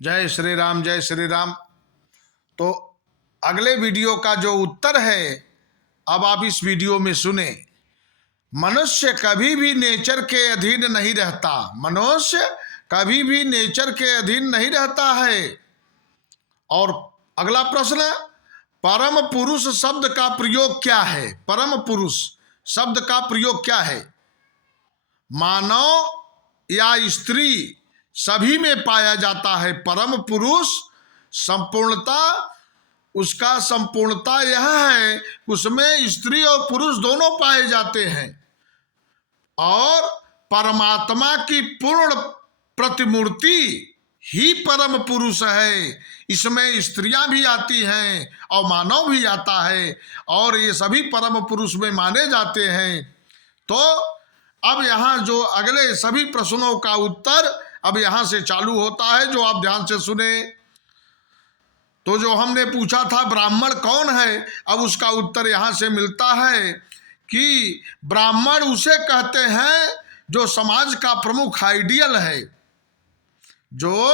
जय श्री राम, जय श्री राम। तो अगले वीडियो का जो उत्तर है अब आप इस वीडियो में सुने। मनुष्य कभी भी नेचर के अधीन नहीं रहता। मनुष्य कभी भी नेचर के अधीन नहीं रहता है। और अगला प्रश्न, परम पुरुष शब्द का प्रयोग क्या है? परम पुरुष शब्द का प्रयोग क्या है? मानव या स्त्री सभी में पाया जाता है। परम पुरुष संपूर्णता, उसका संपूर्णता यह है उसमें स्त्री और पुरुष दोनों पाए जाते हैं। और परमात्मा की पूर्ण प्रतिमूर्ति ही परम पुरुष है। इसमें स्त्रियां भी आती हैं और मानव भी आता है और ये सभी परम पुरुष में माने जाते हैं। तो अब यहाँ जो अगले सभी प्रश्नों का उत्तर अब यहाँ से चालू होता है, जो आप ध्यान से सुने। तो जो हमने पूछा था ब्राह्मण कौन है, अब उसका उत्तर यहाँ से मिलता है कि ब्राह्मण उसे कहते हैं जो समाज का प्रमुख आइडियल है, जो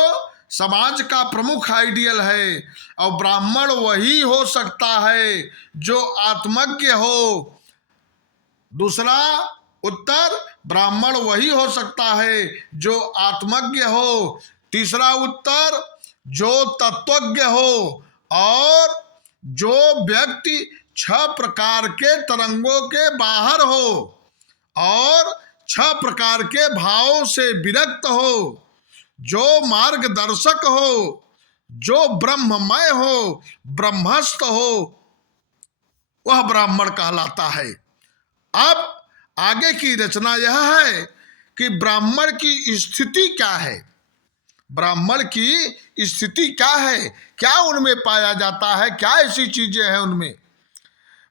समाज का प्रमुख आइडियल है। और ब्राह्मण वही हो सकता है जो आत्मज्ञ हो। दूसरा उत्तर, ब्राह्मण वही हो सकता है जो आत्मज्ञ हो। तीसरा उत्तर, जो तत्वज्ञ हो और जो व्यक्ति 6 प्रकार के तरंगों के बाहर हो और 6 प्रकार के भावों से विरक्त हो, जो मार्गदर्शक हो, जो ब्रह्ममय हो, ब्रह्मस्थ हो, वह ब्राह्मण कहलाता है। अब आगे की रचना यह है कि ब्राह्मण की स्थिति क्या है। ब्राह्मण की स्थिति क्या है, क्या उनमें पाया जाता है, क्या ऐसी चीजें हैं उनमें।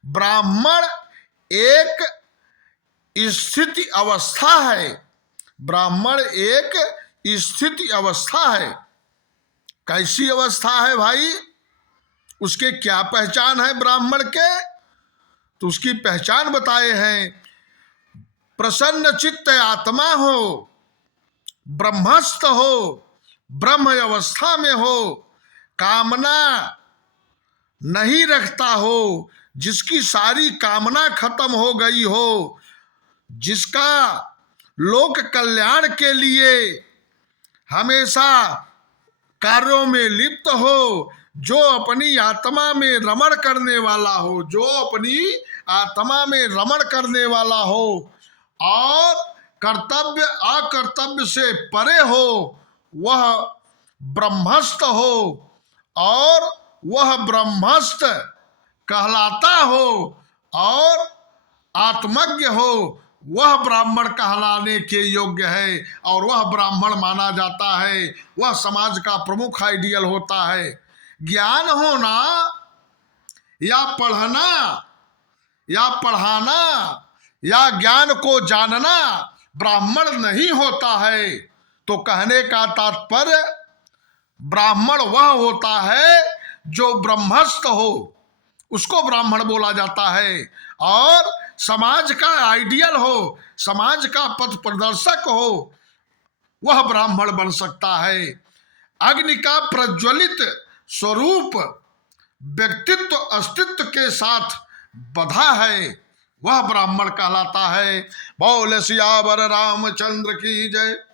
ब्राह्मण एक स्थिति अवस्था है। ब्राह्मण एक स्थिति अवस्था है। कैसी अवस्था है भाई? उसके क्या पहचान है ब्राह्मण के? तो उसकी पहचान बताए हैं, प्रसन्न चित्त आत्मा हो, ब्रह्मस्थ हो, ब्रह्म अवस्था में हो, कामना नहीं रखता हो, जिसकी सारी कामना खत्म हो गई हो, जिसका लोक कल्याण के लिए हमेशा कार्यों में लिप्त हो, जो अपनी आत्मा में रमण करने वाला हो, जो अपनी आत्मा में रमण करने वाला हो और कर्तव्य अकर्तव्य से परे हो, वह ब्रह्मस्थ हो। और वह ब्रह्मस्थ कहलाता हो और आत्मज्ञ हो, वह ब्राह्मण कहलाने के योग्य है और वह ब्राह्मण माना जाता है। वह समाज का प्रमुख आइडियल होता है। ज्ञान होना या पढ़ना या पढ़ाना या ज्ञान को जानना ब्राह्मण नहीं होता है। तो कहने का तात्पर्य, ब्राह्मण वह होता है जो ब्रह्मस्थ हो, उसको ब्राह्मण बोला जाता है। और समाज का आइडियल हो, समाज का पथ प्रदर्शक हो, वह ब्राह्मण बन सकता है। अग्नि का प्रज्वलित स्वरूप व्यक्तित्व अस्तित्व के साथ बधा है, वह ब्राह्मण कहलाता है। बोल सियावर रामचंद्र की जय।